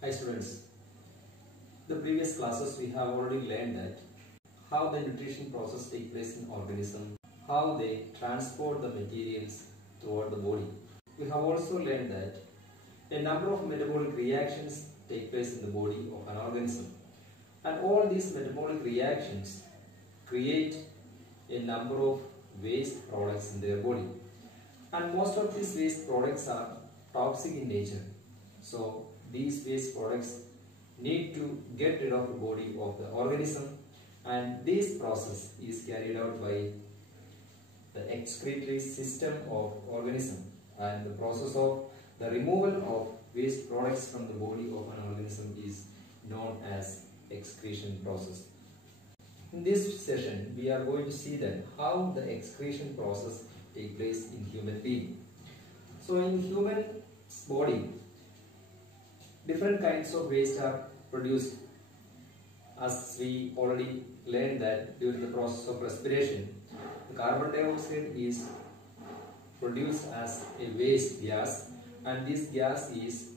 Hi students, the previous classes we have already learned that how the nutrition process takes place in organism, how they transport the materials throughout the body. We have also learned that a number of metabolic reactions take place in the body of an organism, and all these metabolic reactions create a number of waste products in their body, and most of these waste products are toxic in nature. So these waste products need to get rid of the body of the organism, and this process is carried out by the excretory system of organism, and the process of the removal of waste products from the body of an organism is known as excretion process. In this session we are going to see that how the excretion process takes place in human being. So in human body, different kinds of waste are produced, as we already learned that during the process of respiration, the carbon dioxide is produced as a waste gas, and this gas is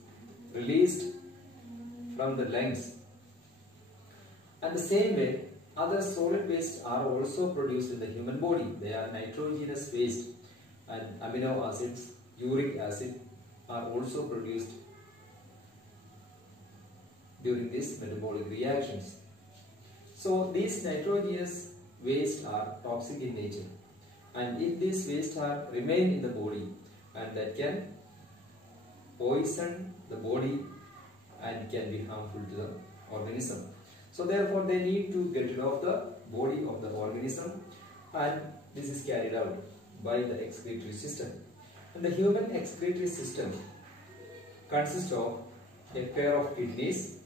released from the lungs. And the same way, other solid wastes are also produced in the human body. They are nitrogenous waste, and amino acids, uric acid are also produced during these metabolic reactions. So these nitrogenous wastes are toxic in nature, and if these wastes are remain in the body, and that can poison the body and can be harmful to the organism. So therefore they need to get rid of the body of the organism, and this is carried out by the excretory system. And the human excretory system consists of a pair of kidneys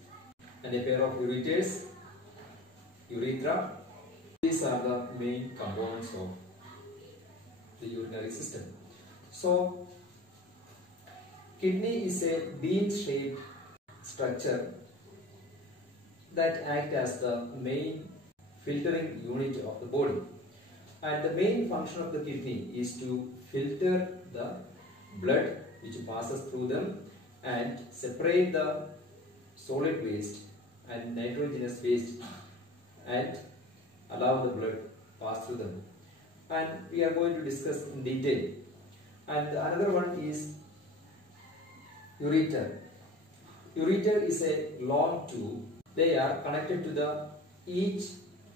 and a pair of ureters, urethra. These are the main components of the urinary system. So kidney is a bean-shaped structure that acts as the main filtering unit of the body, and the main function of the kidney is to filter the blood which passes through them and separate the solid waste and nitrogenous waste and allow the blood pass through them, and we are going to discuss in detail. And another one is ureter. Ureter is a long tube. They are connected to the each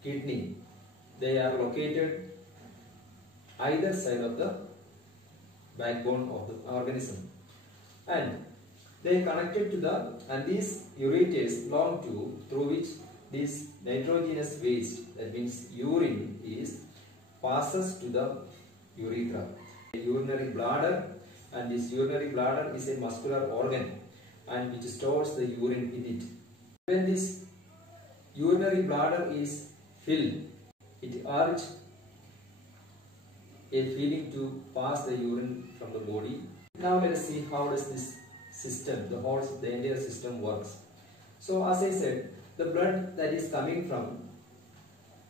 kidney. They are located either side of the backbone of the organism, and they are connected to the, and these ureters, long tube through which this nitrogenous waste, that means urine, is passes to the urethra, a urinary bladder, and this urinary bladder is a muscular organ and which stores the urine in it. When this urinary bladder is filled, it urges a feeling to pass the urine from the body. Now let us see how does this system, the entire system works. So as I said, the blood that is coming from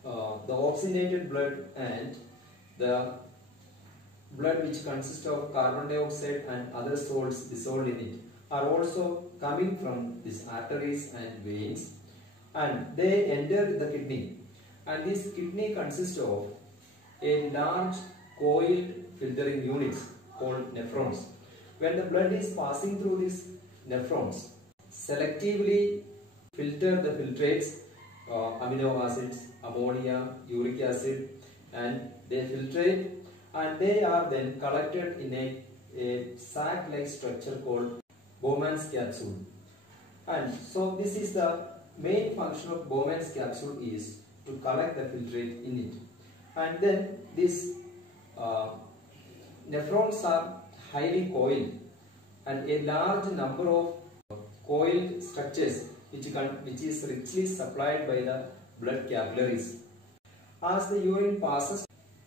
the oxygenated blood and the blood which consists of carbon dioxide and other salts dissolved in it are also coming from these arteries and veins, and they enter the kidney, and this kidney consists of a large coiled filtering units called nephrons. When the blood is passing through these nephrons, selectively filter the filtrates, amino acids, ammonia, uric acid, and they filtrate, and they are then collected in a sac-like structure called Bowman's capsule. And so this is the main function of Bowman's capsule, is to collect the filtrate in it. And then these nephrons are highly coiled, and a large number of coiled structures which is richly supplied by the blood capillaries. As the urine passes,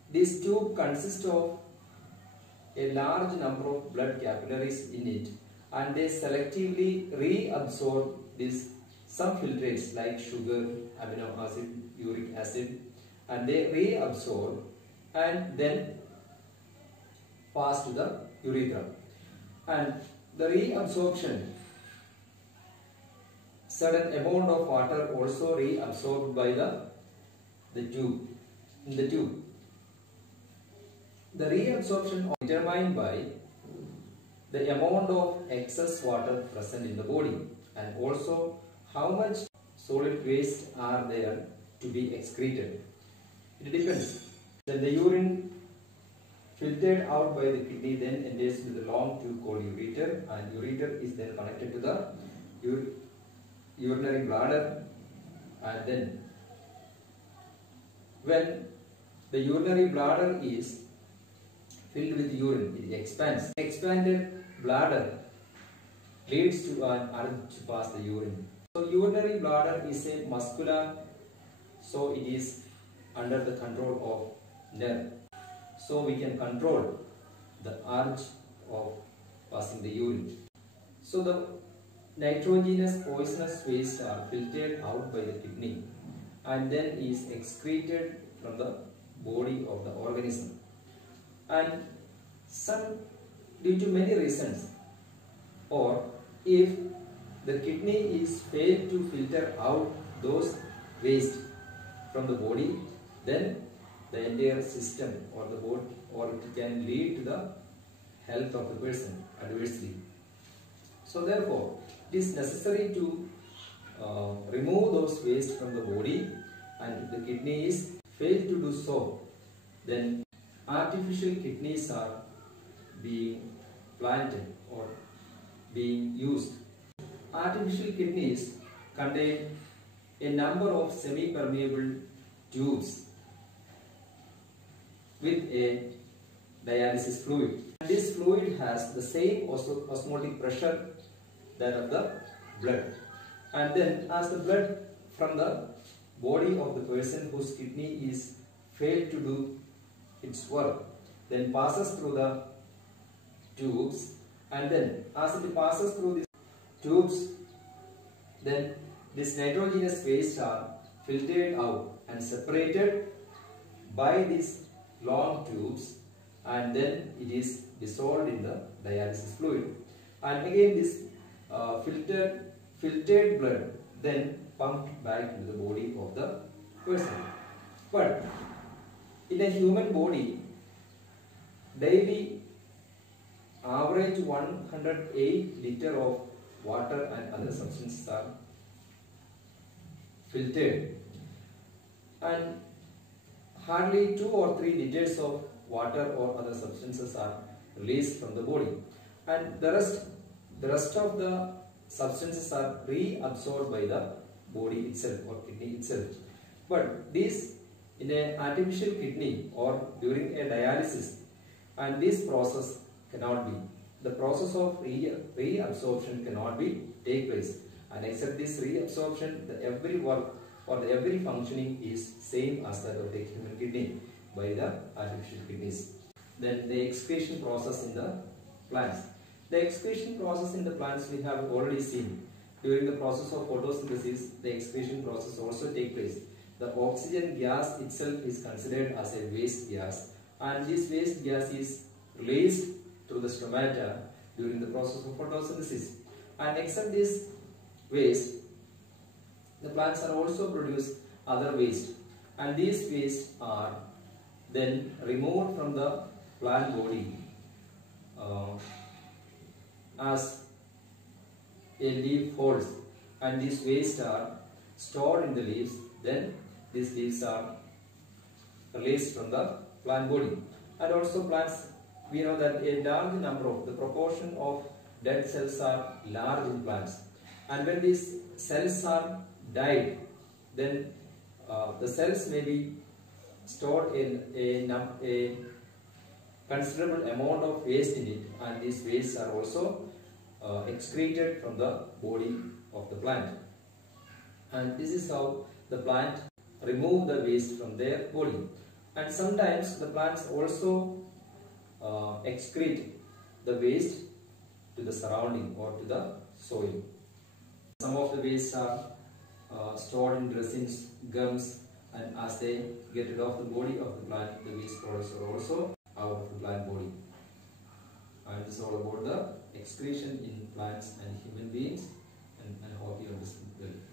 this tube consists of a large number of blood capillaries in it, and they selectively reabsorb these some filtrates like sugar, amino acid, uric acid, and they reabsorb and then pass to the urethra. And the reabsorption certain amount of water also reabsorbed by the tube. In the tube, the reabsorption is determined by the amount of excess water present in the body and also how much solid waste are there to be excreted. It depends. Then the urine filtered out by the kidney then enters into the long tube called ureter, and ureter is then connected to the urinary bladder, and then when the urinary bladder is filled with urine, it expands. Expanded bladder leads to an urge to pass the urine. So urinary bladder is a muscular, so it is under the control of nerve. So we can control the urge of passing the urine. So the nitrogenous poisonous waste are filtered out by the kidney and then is excreted from the body of the organism. And due to many reasons, or if the kidney is failed to filter out those waste from the body, then the entire system or the body, or it can lead to the health of the person adversely. So therefore, it is necessary to remove those waste from the body, and if the kidney is failed to do so, then artificial kidneys are being planted or being used. Artificial kidneys contain a number of semi-permeable tubes with a dialysis fluid. And this fluid has the same osmotic pressure that of the blood. And then as the blood from the body of the person whose kidney is failed to do its work, then passes through the tubes, and then as it passes through these tubes, then this nitrogenous waste are filtered out and separated by these long tubes, and then it is dissolved in the dialysis fluid, and again this filtered blood then pumped back into the body of the person. But in a human body, daily average 108 liter of water and other substances are filtered, and hardly 2 or 3 liters of water or other substances are released from the body, and the rest of the substances are reabsorbed by the body itself or kidney itself. But this in an artificial kidney or during a dialysis, and this process cannot be, the process of reabsorption cannot be take place, and except this reabsorption, the every work or the every functioning is same as that of the human kidney by the artificial kidneys. Then the excretion process in the plants. The excretion process in the plants we have already seen. During the process of photosynthesis, the excretion process also takes place. The oxygen gas itself is considered as a waste gas, and this waste gas is released through the stomata during the process of photosynthesis. And except this waste, the plants are also produce other waste, and these waste are then removed from the plant body as a leaf folds, and these waste are stored in the leaves. Then these leaves are released from the plant body. And also plants, we know that a large number of the proportion of dead cells are large in plants, and when these cells are died, then the cells may be stored in a considerable amount of waste in it, and these wastes are also excreted from the body of the plant. And this is how the plant remove the waste from their body. And sometimes the plants also excrete the waste to the surrounding or to the soil. Some of the wastes are stored in resins, gums, and as they get rid of the body of the plant, the waste products are also out of the plant body. And this is all about the excretion in plants and human beings. and I hope you understood well.